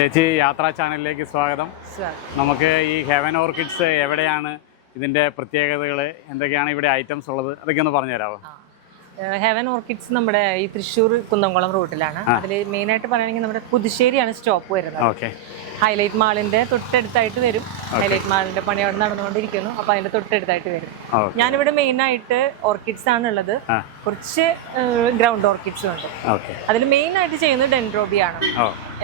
ചേച്ചി യാത്രാ ചാനലിലേക്ക് സ്വാഗതം. നമുക്ക് ഈ ഹെവൻ ഓർക്കിഡ്സ് എവിടെയാണ്, ഇതിൻ്റെ പ്രത്യേകതകൾ എന്തൊക്കെയാണ്, ഇവിടെ ഐറ്റംസ് ഉള്ളത്, അതൊക്കെ ഒന്ന് പറഞ്ഞു തരാമോ? ഹെവൻ ഓർക്കിഡ്സ് നമ്മുടെ ഈ തൃശ്ശൂർ കുന്നംകുളം റൂട്ടിലാണ്. അതിൽ മെയിനായിട്ട് പറയുകയാണെങ്കിൽ നമ്മുടെ പുതുശ്ശേരിയാണ് സ്റ്റോപ്പ് വരുന്നത്. ഓക്കെ. ഹൈലൈറ്റ് മാളിന്റെ തൊട്ടടുത്തായിട്ട് വരും. ഹൈലൈറ്റ് മാളിന്റെ പണി അവിടെ നടന്നുകൊണ്ടിരിക്കുന്നു. അപ്പൊ അതിന്റെ തൊട്ടടുത്തായിട്ട് വരും. ഞാനിവിടെ മെയിനായിട്ട് ഓർക്കിഡ്സ് ആണ് ഉള്ളത്. കുറച്ച് ഗ്രൗണ്ട് ഓർക്കിഡ്സും ഉണ്ട്. അതിൽ മെയിനായിട്ട് ചെയ്യുന്നത് ഡെൻഡ്രോബിയാണ്.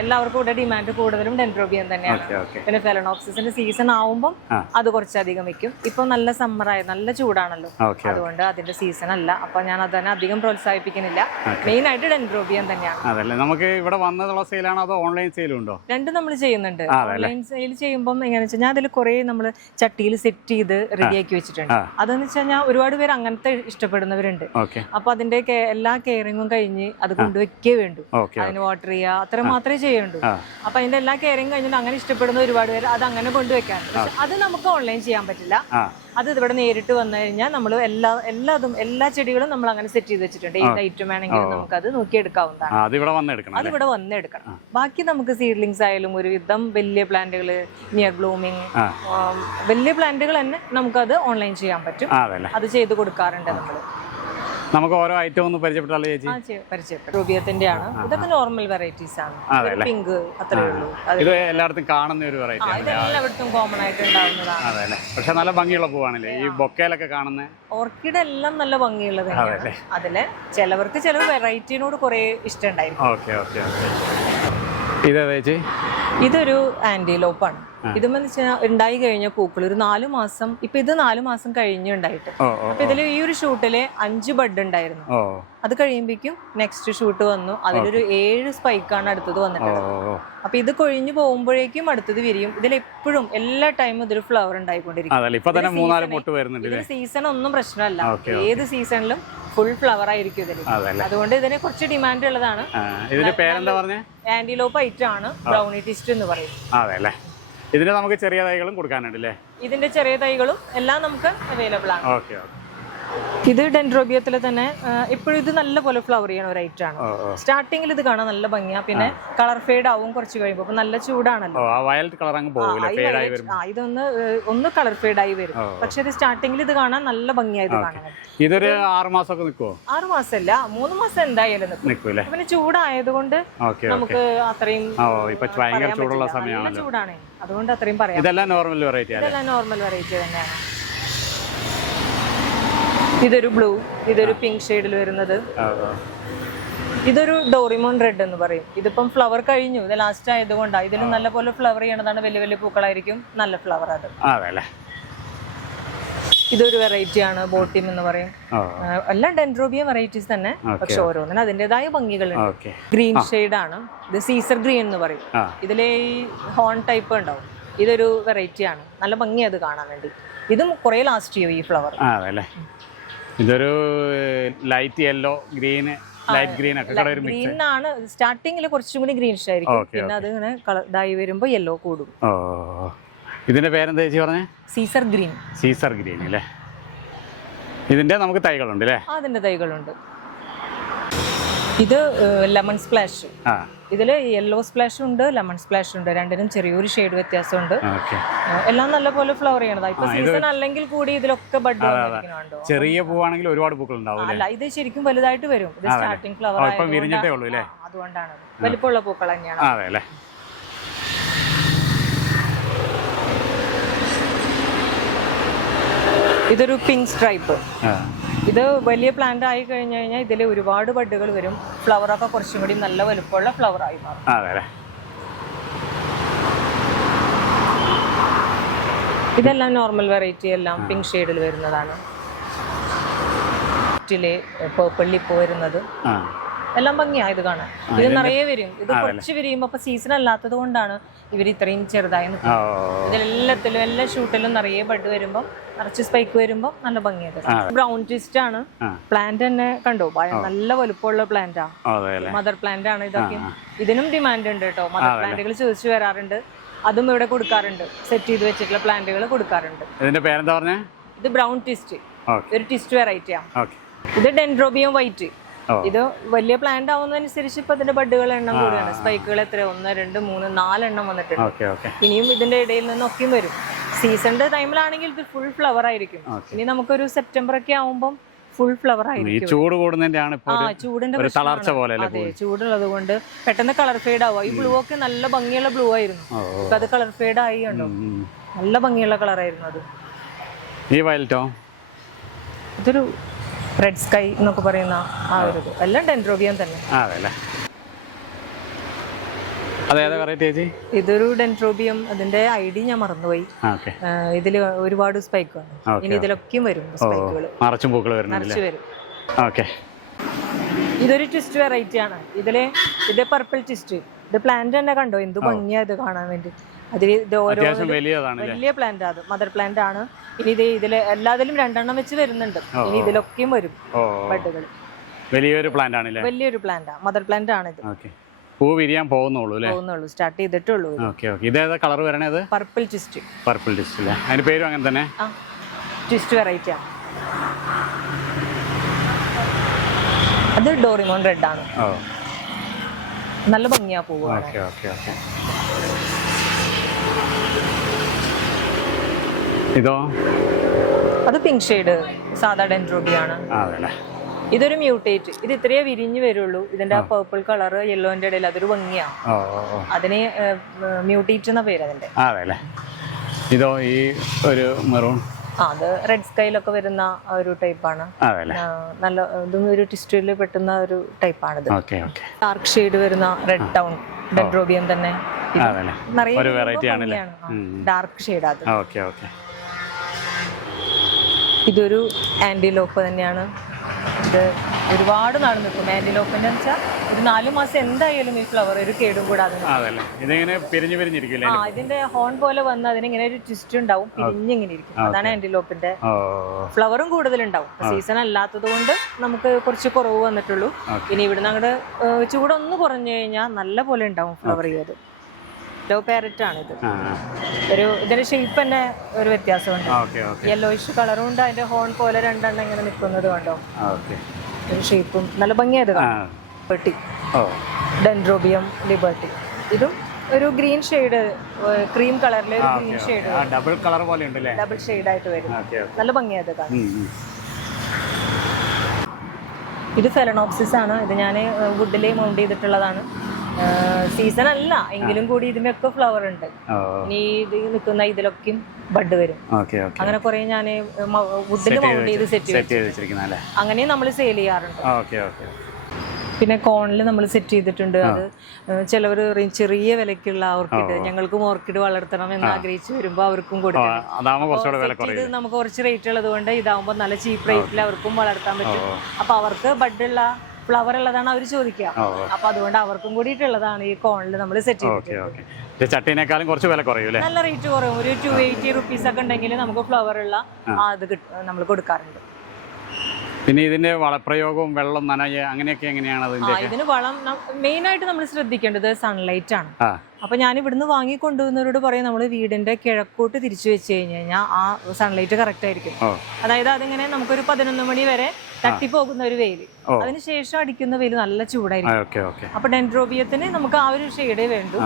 എല്ലാവർക്കും ഇവിടെ ഡിമാൻഡ് കൂടുതലും ഡെൻഡ്രോബിയം തന്നെയാണ്. പിന്നെ ഫെലനോപ്സിസിന്റെ സീസൺ ആവുമ്പം അത് കുറച്ചധികം വെക്കും. ഇപ്പൊ നല്ല സമ്മറായി, നല്ല ചൂടാണല്ലോ, അതുകൊണ്ട് അതിന്റെ സീസൺ അല്ല. അപ്പൊ ഞാൻ അതിനെ അധികം പ്രോത്സാഹിപ്പിക്കുന്നില്ല. മെയിനായിട്ട് ഡെൻഡ്രോബിയം തന്നെയാണ്. നമുക്ക് ഇവിടെ വന്നതുള്ള സെയിലാണോ അതോ ഓൺലൈൻ സെയിലും ഉണ്ടോ? രണ്ടും നമ്മൾ ചെയ്യുന്നുണ്ട്. ഓൺലൈൻ സെയിൽ ചെയ്യുമ്പോൾ എങ്ങനെയാണെന്ന് വെച്ചാൽ അതിൽ കുറെ നമ്മൾ ചട്ടിയിൽ സെറ്റ് ചെയ്ത് റെഡിയാക്കി വെച്ചിട്ടുണ്ട്. അതെന്ന് വെച്ച് കഴിഞ്ഞാൽ ഒരുപാട് പേര് അങ്ങനത്തെ ഇഷ്ടപ്പെടുന്നവരുണ്ട്. അപ്പൊ അതിന്റെ എല്ലാ കെയറിങ്ങും കഴിഞ്ഞ് അത് കൊണ്ടുവയ്ക്കേ വേണ്ടു. അതിന് വാട്ടർ ചെയ്യുക, അത്ര മാത്രമേ ചെയ്യണ്ടു. അപ്പൊ അതിന്റെ എല്ലാ കെയറിങ് കഴിഞ്ഞിട്ട് അങ്ങനെ ഇഷ്ടപ്പെടുന്ന ഒരുപാട് പേര് അത് അങ്ങനെ കൊണ്ടുവയ്ക്കാറുണ്ട്. പക്ഷെ അത് നമുക്ക് ഓൺലൈൻ ചെയ്യാൻ പറ്റില്ല. അത് ഇവിടെ നേരിട്ട് വന്നു കഴിഞ്ഞാൽ നമ്മൾ എല്ലാ ചെടികളും നമ്മൾ അങ്ങനെ സെറ്റ് ചെയ്ത് വെച്ചിട്ടുണ്ട്. ഏത് ഐറ്റം വേണമെങ്കിലും നമുക്ക് അത് നോക്കിയെടുക്കാവുന്നതാണ്. അത് ഇവിടെ വന്നെടുക്കണം. ബാക്കി നമുക്ക് സീഡ്ലിങ്സ് ആയാലും ഒരുവിധം വലിയ പ്ലാന്റുകൾ, നിയർ ബ്ലൂമിങ് വലിയ പ്ലാന്റുകൾ തന്നെ നമുക്കത് ഓൺലൈൻ ചെയ്യാൻ പറ്റും. അത് ചെയ്ത് കൊടുക്കാറുണ്ട് നമ്മൾ. നമുക്ക് ഓരോ ഐറ്റം ഒന്ന് പരിചയപ്പെട്ടാലോ ചേച്ചി? പരിചയപ്പെട്ടു. റൂബിയത്തിന്റെ ആണ്. ഇതൊക്കെ നോർമൽ വെറൈറ്റീസ് ആണ്. പിങ്ക് അത്രേ ഉള്ളൂ. ഇത് എല്ലായിടത്തും കാണുന്ന ഒരു വെറൈറ്റി ആണ്. എല്ലായിടത്തും കോമൺ ആയിട്ട് ഉണ്ടാവുന്നതാണ്. പക്ഷെ നല്ല ഭംഗിയുള്ള പൂവാണല്ലേ ഈ ബൊക്കയിലൊക്കെ കാണുന്നത്? ഓർക്കിഡ് എല്ലാം നല്ല ഭംഗിയുള്ളത്. അതില് ചിലവർക്ക് ചില വെറൈറ്റിനോട് കുറെ ഇഷ്ടം ഉണ്ടായിരിക്കും. ഇതൊരു ആന്റിലോപ്പാണ്. ഇതെന്ന് വെച്ചാൽ ഉണ്ടായി കഴിഞ്ഞ പൂക്കൾ ഒരു 4 മാസം, ഇപ്പൊ ഇത് 4 മാസം കഴിഞ്ഞ് ഉണ്ടായിട്ട്. അപ്പൊ ഇതില് ഈ ഒരു ഷൂട്ടില് 5 ബഡ് ഉണ്ടായിരുന്നു. അത് കഴിയുമ്പോഴേക്കും നെക്സ്റ്റ് ഷൂട്ട് വന്നു. അതിലൊരു 7 സ്പൈക്കാണ് അടുത്തത് വന്നിട്ടുള്ളത്. അപ്പൊ ഇത് കൊഴിഞ്ഞു പോകുമ്പോഴേക്കും അടുത്തത് വിരിയും. ഇതിൽ എപ്പോഴും എല്ലാ ടൈമും ഇതൊരു ഫ്ലവർ ഉണ്ടായിക്കൊണ്ടിരിക്കും. സീസൺ ഒന്നും പ്രശ്നമല്ല. ഏത് സീസണിലും ഫുൾ ഫ്ലവർ ആയിരിക്കും ഇതിൽ. അതുകൊണ്ട് ഇതിന് കുറച്ച് ഡിമാൻഡ് ഉള്ളതാണ്. ആന്റിലോപ്പ് ഐറ്റം ആണ്. ബ്രൗണി ട്വിസ്റ്റ് എന്ന് പറയും. ഇതിന് നമുക്ക് ചെറിയ തൈകളും കൊടുക്കാനുണ്ടല്ലേ? ഇതിന്റെ ചെറിയ തൈകളും എല്ലാം നമുക്ക് അവൈലബിൾ ആണ്. ഇത് ഡെൻഡ്രോബിയത്തിൽ തന്നെ ഇപ്പോഴും ഇത് നല്ലപോലെ ഫ്ലവർ ചെയ്യണ ഒരു ഐറ്റം ആണ്. സ്റ്റാർട്ടിങ്ങിൽ ഇത് കാണാൻ നല്ല ഭംഗിയാ. പിന്നെ കളർ ഫെയ്ഡ് ആവും കുറച്ച് കഴിയുമ്പോൾ. അപ്പൊ നല്ല ചൂടാണല്ലോ, ഇതൊന്ന് കളർ ഫെയ്ഡ് ആയി വരും. പക്ഷെ ഇത് സ്റ്റാർട്ടിങ്ങിൽ ഇത് കാണാൻ നല്ല ഭംഗിയായത് കാണാൻ. ഇതൊരു 6 മാസമൊക്കെ നിൽക്കുമോ? 6 മാസമല്ല, 3 മാസം എന്തായാലും നിൽക്കും. പിന്നെ ചൂടായതുകൊണ്ട് നമുക്ക് അത്രയും ചൂടാണ്, അതുകൊണ്ട് അത്രയും പറയാം. ഇതെല്ലാം നോർമൽ വെറൈറ്റി തന്നെയാണ്. ഇതൊരു ബ്ലൂ, ഇതൊരു പിങ്ക് ഷെയ്ഡിൽ വരുന്നത്. ഇതൊരു ഡോറിമോൺ റെഡ് എന്ന് പറയും. ഇതിപ്പം ഫ്ലവർ കഴിഞ്ഞു, ഇത് ലാസ്റ്റ് ആയതുകൊണ്ടാണ്. ഇതിലും നല്ല പോലെ ഫ്ലവർ ചെയ്യണതാണ്. വലിയ വലിയ പൂക്കളായിരിക്കും, നല്ല ഫ്ലവർ. അത് ഇതൊരു വെറൈറ്റി ആണ്, ബോട്ടിം എന്ന് പറയും. എല്ലാം ഡെൻഡ്രോബിയം വെറൈറ്റീസ് തന്നെ, പക്ഷെ ഓരോന്നിനും അതിൻ്റെതായ ഭംഗികളുണ്ട്. ഗ്രീൻ ഷെയ്ഡ് ആണ്. ഇത് സീസർ ഗ്രീൻ എന്ന് പറയും. ഇതിലെ ഈ ഹോൺ ടൈപ്പ് ഉണ്ടാവും. ഇതൊരു വെറൈറ്റി ആണ്, നല്ല ഭംഗി അത് കാണാൻ വേണ്ടി. ഇതും കുറെ ലാസ്റ്റ് ചെയ്യും ഈ ഫ്ലവർ. ഇതൊരു light yellow, green, light green ഒക്കെ ഗ്രീൻ ആണ്. സ്റ്റാർട്ടിങ്ങിൽ കുറച്ചും കൂടി ഗ്രീനിഷ് ആയിരിക്കും. പിന്നെ അത് ഇങ്ങനെ ഇതായി വരുമ്പോൾ യെല്ലോ കൂടും. ഇതിന്റെ പേരെന്താ ചേച്ചി പറഞ്ഞേ? Caesar green. സീസർ ഗ്രീൻ അല്ലേ? ഇതിന്റെ നമുക്ക് തൈകളുണ്ട് അല്ലേ? അതിന്റെ തൈകളുണ്ട്. ഇത് ലെമൺ സ്പ്ലാഷ്. ഇതില് യെല്ലോ സ്പ്ലാഷ് ഉണ്ട്, ലെമൺ സ്പ്ലാഷ് ഉണ്ട്. രണ്ടിനും ചെറിയൊരു ഷെയ്ഡ് വ്യത്യാസമുണ്ട്. എല്ലാം നല്ലപോലെ ഫ്ലവർ ചെയ്യണതാ. ഇപ്പൊ സീസൺ അല്ലെങ്കിൽ കൂടി ഇതിലൊക്കെ ബഡ് വന്നിരിക്കുന്നുണ്ടോ? ചെറിയ പൂവാണെങ്കിൽ ഒരുപാട് പൂക്കൾ ഉണ്ടാവും. അല്ല, ഇത് ശരിക്കും വലുതായിട്ട് വരും. ഇത് സ്റ്റാർട്ടിംഗ് ഫ്ലവർ അതുകൊണ്ടാണ്. വലിപ്പമുള്ള പൂക്കൾ തന്നെയാണ്. ഇതൊരു പിങ്ക് സ്ട്രൈപ്പ്. ഇത് വലിയ പ്ലാന്റ് ആയി കഴിഞ്ഞു കഴിഞ്ഞാൽ ഇതിൽ ഒരുപാട് ബഡുകൾ വരും. ഫ്ലവറൊക്കെ കുറച്ചും കൂടി നല്ല വലുപ്പമുള്ള ഫ്ലവർ ആയി മാറും. ഇതെല്ലാം നോർമൽ വെറൈറ്റി, എല്ലാം പിങ്ക് ഷെയ്ഡിൽ വരുന്നതാണ്. പേർപ്പിൾ ലിപ്പ് വരുന്നത് എല്ലാം ഭംഗിയാ ഇത് കാണാൻ. ഇത് നിറയെ വരും. ഇത് കുറച്ച് വിരിയുമ്പോ സീസൺ അല്ലാത്തത് കൊണ്ടാണ് ഇവർ ഇത്രയും ചെറുതായി നിൽക്കുന്നത്. ഇതിലെല്ലാത്തിലും എല്ലാ ഷൂട്ടിലും നിറയെ ബഡ് വരുമ്പോ, നിറച്ച് സ്പൈക്ക് വരുമ്പോ നല്ല ഭംഗിയായിട്ട്. ബ്രൗൺ ട്വിസ്റ്റ് ആണ്. പ്ലാന്റ് തന്നെ കണ്ടോ, നല്ല വലുപ്പമുള്ള പ്ലാന്റാ. മദർ പ്ലാന്റ് ആണ് ഇതൊക്കെ. ഇതിനും ഡിമാൻഡ് ഉണ്ട് കേട്ടോ. മദർ പ്ലാന്റുകൾ ചോദിച്ചു വരാറുണ്ട്. അതും ഇവിടെ കൊടുക്കാറുണ്ട്. സെറ്റ് ചെയ്ത് വെച്ചിട്ടുള്ള പ്ലാന്റുകൾ കൊടുക്കാറുണ്ട്. ഇതിന്റെ പേരെന്താ പറഞ്ഞേ? ഇത് ബ്രൗൺ ട്വിസ്റ്റ്, ഒരു ട്വിസ്റ്റ് വെറൈറ്റിയാണ്. ഇത് ഡെൻഡ്രോബിയം വൈറ്റ്. ഇത് വലിയ പ്ലാന്റ് ആവുന്നതനുസരിച്ച് ഇപ്പൊ ഇതിന്റെ ബഡുകൾ എണ്ണം കൂടിയാണ്. സ്പൈക്കുകൾ എത്ര 1 2 3 4 എണ്ണം വന്നിട്ടുണ്ട്. ഇനിയും ഇതിന്റെ ഇടയിൽ നിന്നൊക്കെയും വരും. സീസണിന്റെ ടൈമിലാണെങ്കിൽ ഇത് ഫുൾ ഫ്ലവർ ആയിരിക്കും. ഇനി നമുക്കൊരു സെപ്റ്റംബർ ഒക്കെ ആവുമ്പോൾ ഫുൾ ഫ്ലവർ ആയിരിക്കും. ചൂട് കൂടുന്നതിന്റെയാണ് ചൂടിന്റെ തളർച്ച പോലെ. അതെ, ചൂടുള്ളത് കൊണ്ട് പെട്ടെന്ന് കളർ ഫെയ്ഡ് ആവുക. ഈ ബ്ലൂ ഒക്കെ നല്ല ഭംഗിയുള്ള ബ്ലൂ ആയിരുന്നു, ഇപ്പൊ അത് കളർ ഫെയ്ഡ് ആയി കണ്ടോ. നല്ല ഭംഗിയുള്ള കളറായിരുന്നു അത്. ഈ വയലറ്റോ ഇതൊരു റെഡ് സ്കൈ എന്നൊക്കെ പറയുന്ന ആ ഒരു എല്ലാം ഡെൻഡ്രോബിയം തന്നെ. ഇതൊരു ഡെൻഡ്രോബിയം. അതിന്റെ ഐഡി ഞാൻ മറന്നുപോയി. ഇതില് ഒരുപാട് സ്പൈക്ക് ആണ്. ഇനി ഇതിലൊക്കെയും വരും സ്പൈക്കുകൾ, നിറച്ചു വരും. ഇതൊരു ട്വിസ്റ്റ് വെറൈറ്റി ആണ്. ഇത് പർപ്പിൾ ട്വിസ്റ്റ്. ഇത് പ്ലാന്റ് തന്നെ കണ്ടോ, എന്ത് ഭംഗിയാ ഇത് കാണാൻ വേണ്ടി. അതിൽ ഇത് ഓരോ വലിയ പ്ലാന്റ്, അത് മദർ പ്ലാന്റ് ആണ്. ഇനി ഇതില് എല്ലാത്തിലും 2 എണ്ണം വെച്ച് വരുന്നുണ്ട്. ഇനി ഇതിലൊക്കെയും വരും ബഡുകൾ. വലിയൊരു പ്ലാന്റ് ആണ്, വലിയൊരു പ്ലാന്റ്, മദർ പ്ലാന്റ് ആണ് ഇത്. പൂ വിരിയാൻ പോകുന്നുള്ളൂ, സ്റ്റാർട്ട് ചെയ്തിട്ടുള്ളൂ. ഇതേതാ കളർ വരണത്? Purple twist. പർപ്പിൾ ട്വിസ്റ്റ് അല്ലേ, അതിന്റെ പേരും അങ്ങനെ തന്നെ, ട്വിസ്റ്റ് വെറൈറ്റി ആണ്. അത് ഡോറിമോൺ റെഡ് ആണ്. നല്ല ഭംഗിയാ പൂവ്. ഇതോ? അത് പിങ്ക് ഷെയ്ഡ് സാധാ ഡെൻഡ്രോബിയാണ്. ഇതൊരു മ്യൂട്ടേറ്റ്. ഇത് ഇത്രയേ വിരിഞ്ഞു വരുള്ളൂ. ഇതിന്റെ പർപ്പിൾ കളർ യെല്ലോന്റെ ഇടയിൽ അതൊരു ഭംഗിയാണ്. അതിന് മ്യൂട്ടേറ്റ് എന്ന പേര് അതിന്റെ. ഇതോ? ഈ ഒരു മെറൂൺ, അത് റെഡ് സ്കൈലൊക്കെ വരുന്ന ഒരു ടൈപ്പാണ്. നല്ല ഇതും ഒരു ട്വിസ്റ്റിൽ പെട്ടുന്ന ഒരു ടൈപ്പാണിത്. ഡാർക്ക് ഷെയ്ഡ് വരുന്ന റെഡ് ടൗൺ ഡെൻഡ്രോബിയം തന്നെ. ഡാർക്ക് ഷെയ്ഡ് അത്. ഇതൊരു ആന്റിലോപ്പ് തന്നെയാണ്. ഇത് ഒരുപാട് നാൾ നിൽക്കും. ആന്റിലോപ്പിന്റെ വെച്ചാൽ ഒരു 4 മാസം എന്തായാലും ഈ ഫ്ലവർ ഒരു കേടും കൂടാതെ. ഇതിന്റെ ഹോൺ പോലെ വന്ന് അതിനിങ്ങനെ ഒരു ട്വിസ്റ്റ് ഉണ്ടാവും, പിരിഞ്ഞിങ്ങനെ ഇരിക്കും. അതാണ് ആന്റിലോപ്പിന്റെ. ഫ്ലവറും കൂടുതലുണ്ടാവും. സീസൺ അല്ലാത്തത് കൊണ്ട് നമുക്ക് കുറച്ച് കുറവ് വന്നിട്ടുള്ളൂ. ഇനി ഇവിടുന്ന് അങ്ങോട്ട് ചൂടൊന്ന് കുറഞ്ഞു കഴിഞ്ഞാൽ നല്ല പോലെ ഉണ്ടാവും ഫ്ലവർ ചെയ്ത്. യെല്ലോ പാരറ്റ് ആണ് ഇത്. ഇതിന്റെ ഷേപ്പ് തന്നെ ഒരു വ്യത്യാസമുണ്ട്. യെല്ലോയിഷ് കളറും ഉണ്ട്. അതിന്റെ ഹോൺ പോലെ 2 എണ്ണം ഇങ്ങനെ നിൽക്കുന്നത് കണ്ടോ. ഷേപ്പും നല്ല ഭംഗിയായത് കാണാം. Liberty, dendrobium liberty. ഇതും ഒരു ഗ്രീൻ ഷെയ്ഡ്, ക്രീം കളറിലെ ഒരു ഗ്രീൻ ഷെയ്ഡ്, ഡബിൾ ഷെയ്ഡ് ആയിട്ട് വരും. നല്ല ഭംഗിയായത് കാണാം. ഇത് ഫെലനോപ്സിസ് ആണ്. ഇത് ഞാൻ വുഡിൽ മൗണ്ട് ചെയ്തിട്ടുള്ളതാണ്. സീസൺ അല്ല എങ്കിലും കൂടി ഇതിനൊക്കെ ഫ്ലവർ ഉണ്ട്. ഇനി ഇത് നിൽക്കുന്ന ഇതിലൊക്കെയും ബഡ് വരും. അങ്ങനെ കുറെ ഞാൻ വുഡിൽ മൗണ്ട് ചെയ്ത് സെറ്റ് ചെയ്തിരിക്കുന്നത്. അങ്ങനെയും നമ്മൾ സെയിൽ ചെയ്യാറുണ്ട്. പിന്നെ കോണിൽ നമ്മൾ സെറ്റ് ചെയ്തിട്ടുണ്ട്. അത് ചിലവർ ചെറിയ വിലക്കുള്ള ഓർക്കിഡ്, ഞങ്ങൾക്കും ഓർക്കിഡ് വളർത്തണം എന്ന് ആഗ്രഹിച്ചു വരുമ്പോൾ അവർക്കും കൊടുക്കണം. നമുക്ക് കുറച്ച് റേറ്റ് ഉള്ളത് കൊണ്ട് ഇതാവുമ്പോൾ നല്ല ചീപ്പ് റേറ്റിൽ അവർക്കും വളർത്താൻ പറ്റും. അപ്പൊ അവർക്ക് ബഡുള്ള ഫ്ലവർ ഉള്ളതാണ് അവർ ചോദിക്കുക. അപ്പൊ അതുകൊണ്ട് അവർക്കും കൂടിയിട്ടുള്ളതാണ് ഈ കോണിൽ നമ്മൾ സെറ്റ് ചെയ്തിട്ടുണ്ട്. ചട്ടിനേക്കാളും കുറച്ച് വില കുറയും, നല്ല റേറ്റ് കുറയും. ഒരു 280 റുപ്പീസ് ഒക്കെ ഉണ്ടെങ്കിൽ നമുക്ക് ഫ്ലവർ ഉള്ള അത് നമ്മൾ കൊടുക്കാറുണ്ട്. പിന്നെ ഇതിന്റെ വളപ്രയോഗവും വെള്ളം നനയ അങ്ങനെയൊക്കെ എങ്ങനെയാണ്? ഇതിന് വളം മെയിൻ ആയിട്ട് നമ്മൾ ശ്രദ്ധിക്കേണ്ടത് സൺലൈറ്റ് ആണ്. അപ്പൊ ഞാൻ ഇവിടുന്ന് വാങ്ങി കൊണ്ടുവന്നവരോട് പറയും, നമ്മൾ വീടിന്റെ കിഴക്കോട്ട് തിരിച്ചു വെച്ച് കഴിഞ്ഞാൽ ആ സൺലൈറ്റ് കറക്റ്റ് ആയിരിക്കും. അതായത് അതിങ്ങനെ നമുക്കൊരു 11 മണി വരെ തട്ടിപ്പോകുന്ന ഒരു വെയില്, അതിനുശേഷം അടിക്കുന്ന വെയില് നല്ല ചൂടായിരിക്കും. അപ്പൊ ഡെൻഡ്രോബിയത്തിന് നമുക്ക് ആ ഒരു ഷെയ്ഡേ വേണ്ടു.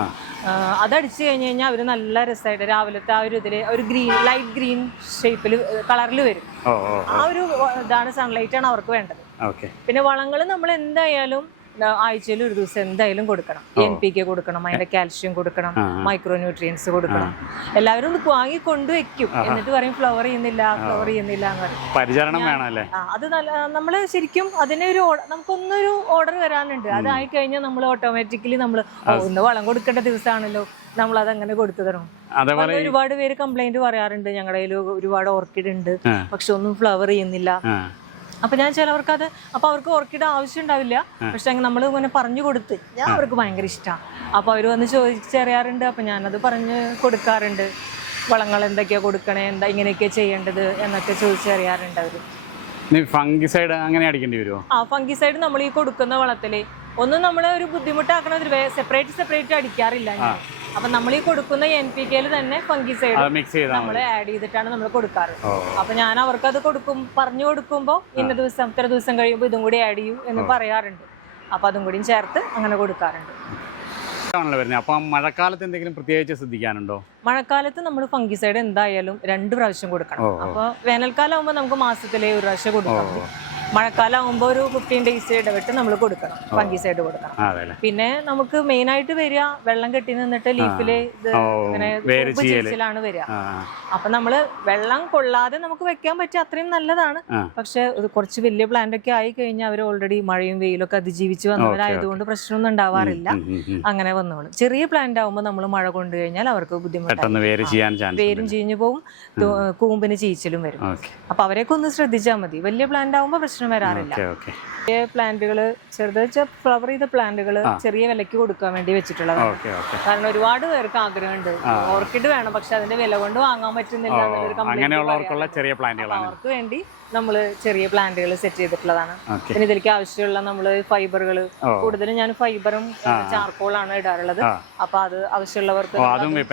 അതടിച്ചു കഴിഞ്ഞ് കഴിഞ്ഞാൽ അവര് നല്ല രസമായിട്ട് രാവിലത്തെ ആ ഒരു ഇതില് ഒരു ഗ്രീൻ, ലൈറ്റ് ഗ്രീൻ ഷേപ്പിൽ കളറിൽ വരും. ആ ഒരു ഇതാണ് സൺലൈറ്റ് ആണ് അവർക്ക് വേണ്ടത്. പിന്നെ വളങ്ങൾ നമ്മൾ എന്തായാലും ആഴ്ചയിൽ ഒരു ദിവസം എന്തായാലും കൊടുക്കണം. NPK കൊടുക്കണം, അതിന്റെ കാൽഷ്യം കൊടുക്കണം, മൈക്രോ ന്യൂട്രിയൻസ് കൊടുക്കണം. എല്ലാവരും വാങ്ങി കൊണ്ടുവയ്ക്കും. എന്നിട്ട് പറയും ഫ്ലവർ ചെയ്യുന്നില്ല എന്ന് പറയും. പരിചരണം വേണമല്ലേ? അത് നമ്മള് ശരിക്കും അതിനൊരു നമുക്കൊന്നൊരു ഓർഡർ വരാനുണ്ട്. അതായി കഴിഞ്ഞാൽ നമ്മൾ ഓട്ടോമാറ്റിക്കലി നമ്മൾ ഒന്ന് വളം കൊടുക്കേണ്ട ദിവസമാണല്ലോ, നമ്മൾ അതങ്ങനെ കൊടുത്തു തരണം. ഒരുപാട് പേര് കംപ്ലൈന്റ് പറയാറുണ്ട്, ഞങ്ങളുടെ കയ്യിൽ ഒരുപാട് ഓർക്കിഡ് ഉണ്ട് പക്ഷെ ഒന്നും ഫ്ലവർ ചെയ്യുന്നില്ല. അപ്പൊ ഞാൻ ചിലവർക്ക് അത്, അപ്പൊ അവർക്ക് ഓർക്കിഡ് ആവശ്യം ഉണ്ടാവില്ല, പക്ഷെ നമ്മൾ ഇങ്ങനെ പറഞ്ഞു കൊടുത്ത് ഞാൻ അവർക്ക് ഭയങ്കര ഇഷ്ടമാണ്. അപ്പൊ അവര് വന്ന് ചോദിച്ചറിയാറുണ്ട്. അപ്പൊ ഞാനത് പറഞ്ഞ് കൊടുക്കാറുണ്ട്. വളങ്ങൾ എന്തൊക്കെയാ കൊടുക്കണേ, എന്താ ഇങ്ങനെയൊക്കെയാ ചെയ്യേണ്ടത് എന്നൊക്കെ ചോദിച്ചറിയാറുണ്ട് അവര്. ഫംഗിസൈഡ് അങ്ങനെ അടിക്കേണ്ടി വരുമോ? ഫംഗിസൈഡ് നമ്മൾ ഈ കൊടുക്കുന്ന വളത്തില് ഒന്നും നമ്മളെ ഒരു ബുദ്ധിമുട്ടാക്കണ സെപ്പറേറ്റ് അടിക്കാറില്ല. അപ്പൊ നമ്മൾ ഈ കൊടുക്കുന്ന NPK തന്നെ ഫംഗിസൈഡ് മിക്സ് ചെയ്താൽ നമ്മൾ ആഡ് ചെയ്തിട്ടാണ് നമ്മൾ കൊടുക്കാറ്. അപ്പൊ ഞാൻ അവർക്ക് അത് പറഞ്ഞു കൊടുക്കുമ്പോൾ ഇന്ന ദിവസം ഇത്ര ദിവസം കഴിയുമ്പോൾ ഇതും കൂടി ആഡ് ചെയ്യൂ എന്ന് പറയാറുണ്ട്. അപ്പൊ അതും കൂടിയും ചേർത്ത് അങ്ങനെ കൊടുക്കാറുണ്ട്. അപ്പൊ മഴക്കാലത്ത് എന്തെങ്കിലും പ്രത്യേകിച്ച് ശ്രദ്ധിക്കാനുണ്ടോ? മഴക്കാലത്ത് നമ്മൾ ഫംഗിസൈഡ് എന്തായാലും 2 പ്രാവശ്യം കൊടുക്കണം. അപ്പൊ വേനൽക്കാലം ആകുമ്പോൾ നമുക്ക് മാസത്തിലെ 1 പ്രാവശ്യം കൊടുക്കാം. മഴക്കാലം ആകുമ്പോൾ ഒരു 15 ഡേയ്സ് ഇടവിട്ട് നമ്മൾ കൊടുക്കണം, ഫംഗിസൈഡ് കൊടുക്കണം. പിന്നെ നമുക്ക് മെയിൻ ആയിട്ട് വരിക വെള്ളം കെട്ടി നിന്നിട്ട് ലീഫില് ഇത് ഇങ്ങനെ ചീച്ചിലാണ് വരിക. അപ്പൊ നമ്മള് വെള്ളം കൊള്ളാതെ നമുക്ക് വെക്കാൻ പറ്റിയ അത്രയും നല്ലതാണ്. പക്ഷെ കുറച്ച് വലിയ പ്ലാന്റ് ഒക്കെ ആയി കഴിഞ്ഞാൽ അവർ ഓൾറെഡി മഴയും വെയിലൊക്കെ അതിജീവിച്ച് വന്നവരായതുകൊണ്ട് പ്രശ്നമൊന്നും ഉണ്ടാവാറില്ല. അങ്ങനെ വന്നോളും. ചെറിയ പ്ലാന്റ് ആകുമ്പോൾ നമ്മൾ മഴ കൊണ്ടു കഴിഞ്ഞാൽ അവർക്ക് ബുദ്ധിമുട്ടാണ്, വേരും ചീഞ്ഞു പോവും, കൂമ്പിന് ചീച്ചിലും വരും. അപ്പൊ അവരെയൊക്കെ ഒന്ന് ശ്രദ്ധിച്ചാൽ മതി. വലിയ പ്ലാന്റ് ആകുമ്പോൾ പ്രശ്നം വരാറില്ല. ചെറിയ പ്ലാന്റുകള് ഫ്ലവർ ചെയ്ത പ്ലാന്റുകള് ചെറിയ വിലക്ക് കൊടുക്കാൻ വേണ്ടി വെച്ചിട്ടുള്ളതാണ്. കാരണം ഒരുപാട് പേർക്ക് ആഗ്രഹമുണ്ട് ഓർക്കിഡ് വേണം, പക്ഷെ അതിന്റെ വില കൊണ്ട് വാങ്ങാൻ പറ്റുന്നില്ല. അവർക്ക് വേണ്ടി നമ്മള് ചെറിയ പ്ലാന്റുകൾ സെറ്റ് ചെയ്തിട്ടുള്ളതാണ്. പിന്നെ ഇതിലേക്ക് ആവശ്യമുള്ള നമ്മള് ഫൈബറുകള്, കൂടുതലും ഞാൻ ഫൈബറും ചാർക്കോളാണ് ഇടാറുള്ളത്. അപ്പൊ അത് ആവശ്യമുള്ളവർക്ക്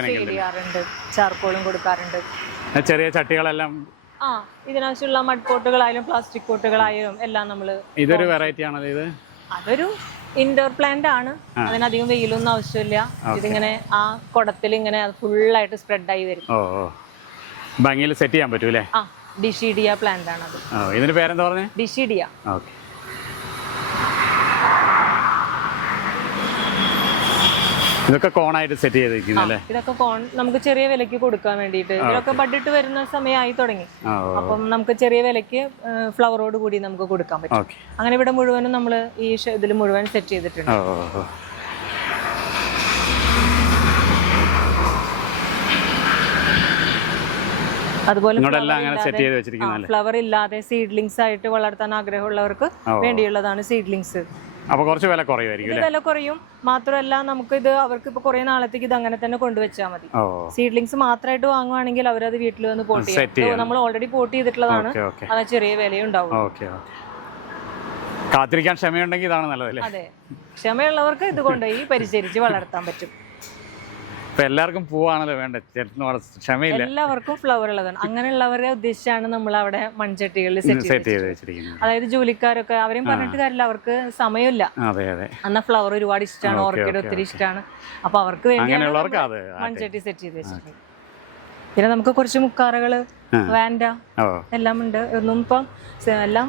ചെയ്യാറുണ്ട്, ചാർക്കോളും കൊടുക്കാറുണ്ട്. ചെറിയ ചട്ടികളെല്ലാം ഇതിനാവശ്യമുള്ള മഡ് പോട്ടുകളായാലും പ്ലാസ്റ്റിക് പോട്ടുകളായാലും എല്ലാം നമ്മള്. ഇതൊരു വെറൈറ്റി ആണോ? ഇത് അതൊരു ഇൻഡോർ പ്ലാന്റ് ആണ്. അതിനധികം വെയിലൊന്നും ആവശ്യമില്ല. ഇതിങ്ങനെ ആ കുടത്തിൽ ഇങ്ങനെ ഫുള്ളായിട്ട് സ്പ്രെഡ് ആയി വരും. ഭംഗിയിൽ സെറ്റ് ചെയ്യാൻ പറ്റൂലേ? ഡിഷിഡിയ പ്ലാന്റ് ആണ് അത്. ഇതിന്റെ പേരെന്താ പറഞ്ഞേ? ഡിഷിഡിയ. ഇതൊക്കെ കോണായിട്ട് സെറ്റ് ചെയ്തിരിക്കുന്നല്ലേ? ഇതൊക്കെ കോൺ നമുക്ക് ചെറിയ വിലക്ക് കൊടുക്കാൻ വേണ്ടിയിട്ട്. ഇതൊക്കെ ബഡ്ജറ്റ് വരുന്ന സമയമായി തുടങ്ങി. അപ്പം നമുക്ക് ചെറിയ വിലക്ക് ഫ്ലവറോട് കൂടി നമുക്ക് കൊടുക്കാൻ പറ്റും. അങ്ങനെ ഇവിടെ മുഴുവനും നമ്മൾ ഈ ഇതിൽ മുഴുവൻ സെറ്റ് ചെയ്തിട്ടുണ്ട്. അതുപോലെ ഫ്ലവർ ഇല്ലാതെ സീഡ്ലിങ്സ് ആയിട്ട് വളർത്താൻ ആഗ്രഹമുള്ളവർക്ക് വേണ്ടിയുള്ളതാണ് സീഡ്ലിങ്സ്. അപ്പൊ കുറച്ച് വില കുറയുമായിരിക്കും. വില കുറയും. മാത്രമല്ല നമുക്ക് ഇത് അവർക്ക് ഇപ്പൊ കുറെ നാളത്തേക്ക് ഇത് അങ്ങനെ തന്നെ കൊണ്ടുവച്ചാൽ മതി. സീഡ്ലിങ്സ് മാത്രമായിട്ട് വാങ്ങുവാണെങ്കിൽ അവരത് വീട്ടിൽ വന്ന് പോട്ട് ചെയ്യും. നമ്മൾ ഓൾറെഡി പോട്ട് ചെയ്തിട്ടുള്ളതാണ്. അത് ചെറിയ വിലയുണ്ടാവും. കാത്തിരിക്കാൻ ക്ഷമയുണ്ടെങ്കിൽ ഇതാണ് നല്ലതല്ലേ? അതെ, ക്ഷമയുള്ളവർക്ക് ഇത് കൊണ്ടുപോയി പരിചരിച്ച് വളർത്താൻ പറ്റും. എല്ലാവർക്കും പൂവാണല്ലോ വേണ്ടത്, ക്ഷമയില്ല. എല്ലാവർക്കും ഫ്ലവർ ഉള്ളതാണ്. അങ്ങനെയുള്ളവരെ ഉദ്ദേശിച്ചാണ് നമ്മൾ അവിടെ മൺചട്ടികളിൽ സെറ്റ് ചെയ്ത് വെച്ചിരിക്കുന്നത്. അതായത് ജോലിക്കാരൊക്കെ അവരെയും പറഞ്ഞിട്ട് കാര്യമില്ല, അവർക്ക് സമയമില്ല. എന്നാൽ ഫ്ലവർ ഒരുപാട് ഇഷ്ടമാണ്, ഓർക്കിഡ് ഒത്തിരി ഇഷ്ടമാണ്. അപ്പൊ അവർക്ക് വേണ്ടി മൺചട്ടി സെറ്റ് ചെയ്ത് വെച്ചിട്ടുണ്ട്. പിന്നെ നമുക്ക് കുറച്ച് മുക്കാറകള്, വാൻഡ എല്ലാം ഉണ്ട്. ഒന്നും ഇപ്പം എല്ലാം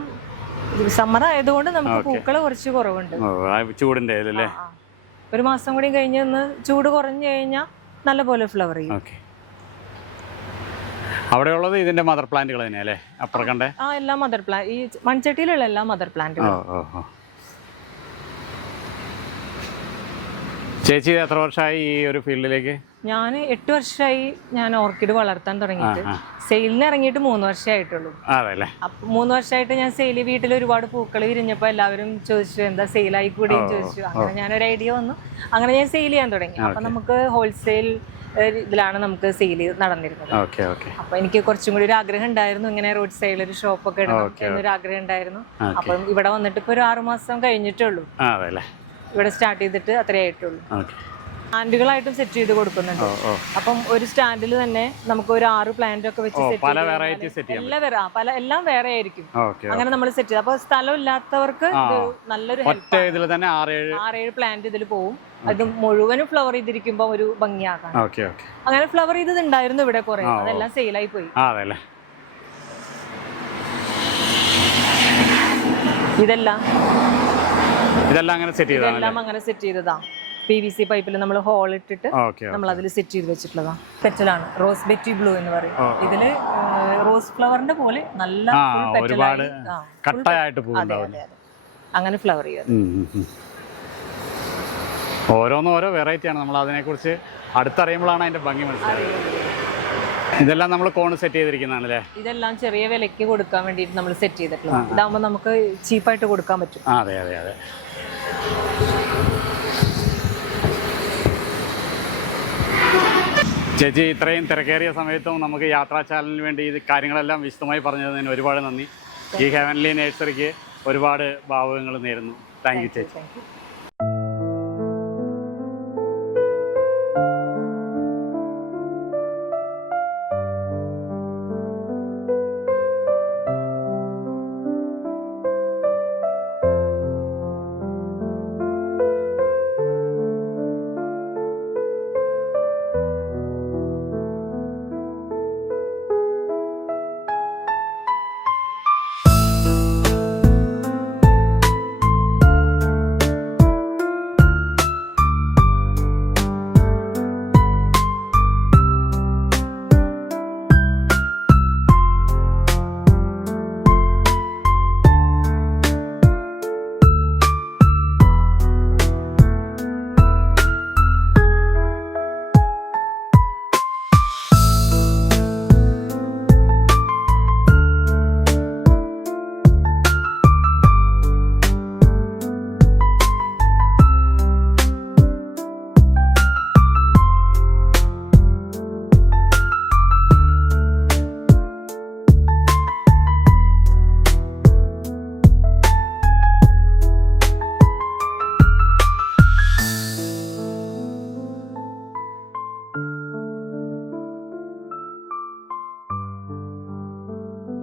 സമ്മർ ആയതുകൊണ്ട് നമുക്ക് പൂക്കള് കുറച്ച് കുറവുണ്ട്. ചൂടിന്റെ ഒരു മാസം കൂടി കഴിഞ്ഞ് ചൂട് കുറഞ്ഞു കഴിഞ്ഞാൽ നല്ല പോലെ ഫ്ലവർ ചെയ്യും. അവിടെ ഉള്ളത് ഇതിന്റെ മദർ പ്ലാന്റുകൾ തന്നെയല്ലേ? അപ്പുറം എല്ലാ മദർ പ്ലാന്റ്, ഈ മൺചട്ടിയിലുള്ള എല്ലാ മദർ പ്ലാന്റുകളും. ചേച്ചി എത്ര വർഷമായി ഈ ഒരു ഫീൽഡിലേക്ക്? ഞാൻ 8 വർഷമായി ഞാൻ ഓർക്കിഡ് വളർത്താൻ തുടങ്ങിയിട്ട്. സെയിലിന് ഇറങ്ങിയിട്ട് 3 വർഷമായിട്ടുള്ളൂ. അപ്പൊ 3 വർഷമായിട്ട് ഞാൻ സെയിൽ, വീട്ടിൽ ഒരുപാട് പൂക്കൾ വിരിഞ്ഞപ്പോ എല്ലാവരും ചോദിച്ചു എന്താ സെയിലായി കൂടിയും ചോദിച്ചു. അങ്ങനെ ഞാനൊരു ഐഡിയ വന്നു, അങ്ങനെ ഞാൻ സെയിൽ ചെയ്യാൻ തുടങ്ങി. അപ്പൊ നമുക്ക് ഹോൾസെയിൽ ഇതിലാണ് നമുക്ക് സെയിൽ നടന്നിരുന്നത്. അപ്പൊ എനിക്ക് കുറച്ചും കൂടി ഒരു ആഗ്രഹം ഉണ്ടായിരുന്നു, ഇങ്ങനെ റോഡ് സൈഡിൽ ഒരു ഷോപ്പൊക്കെ ഇടണം എന്നൊരു ആഗ്രഹം ഉണ്ടായിരുന്നു. അപ്പം ഇവിടെ വന്നിട്ട് ഇപ്പൊ ഒരു 6 മാസം കഴിഞ്ഞിട്ടുള്ളൂ. ഇവിടെ സ്റ്റാർട്ട് ചെയ്തിട്ട് അത്രേ ആയിട്ടുള്ളൂ. സ്റ്റാൻഡുകളായിട്ടും സെറ്റ് ചെയ്ത് കൊടുക്കുന്നുണ്ട്. അപ്പം ഒരു സ്റ്റാൻഡിൽ തന്നെ നമുക്ക് ഒരു 6 പ്ലാന്റ് ഒക്കെ വെച്ച് എല്ലാം വേറെ ആയിരിക്കും. അങ്ങനെ നമ്മൾ സെറ്റ് ചെയ്ത്, അപ്പൊ സ്ഥലം ഇല്ലാത്തവർക്ക് നല്ലൊരു 6-7 പ്ലാന്റ് ഇതിൽ പോവും. അത് മുഴുവനും ഫ്ലവർ ചെയ്തിരിക്കുമ്പോ ഒരു ഭംഗിയാകാം. അങ്ങനെ ഫ്ലവർ ചെയ്തതുണ്ടായിരുന്നു ഇവിടെ കുറെ, അതെല്ലാം സെയിലായി പോയി. ഇതെല്ലാം അങ്ങനെ സെറ്റ് ചെയ്തതാ. PVC പൈപ്പിൽ നമ്മൾ ഹോൾ ഇട്ടിട്ട് നമ്മൾ അതിൽ സെറ്റ് ചെയ്ത് വെച്ചിട്ടുള്ളതാ. പെറ്റലാണ് റോസ് ബെറ്റി ബ്ലൂ എന്ന് പറയും. ഇതില് റോസ് ഫ്ലവറിന്റെ പോലെ നല്ല അങ്ങനെ ഫ്ലവർ ചെയ്യുന്നത്. ഓരോന്നും ഓരോ വെറൈറ്റി ആണ്. നമ്മൾ അതിനെ കുറിച്ച് അടുത്തറിയുമ്പോഴാണ് അതിന്റെ ഭംഗി മനസ്സിലായത്. ഇതെല്ലാം നമ്മൾ കോൺ സെറ്റ് ചെയ്തിരിക്കുന്നതാണല്ലേ? ഇതെല്ലാം ചെറിയ വിലക്ക് കൊടുക്കാൻ വേണ്ടിയിട്ട് നമ്മൾ സെറ്റ് ചെയ്തിട്ടുള്ളത്. ഇതാകുമ്പോൾ നമുക്ക് ചീപ്പായിട്ട് കൊടുക്കാൻ പറ്റും. അതെ. ചേച്ചി ഇത്രയും തിരക്കേറിയ സമയത്തും നമുക്ക് യാത്രാ ചാനലിന് വേണ്ടി ഇത് കാര്യങ്ങളെല്ലാം വിശദമായി പറഞ്ഞു തന്നതിന് ഒരുപാട് നന്ദി. ഈ ഹെവൻലി നഴ്സറിക്ക് ഒരുപാട് ഭാവുകങ്ങൾ നേരുന്നു. താങ്ക് യു ചേച്ചി.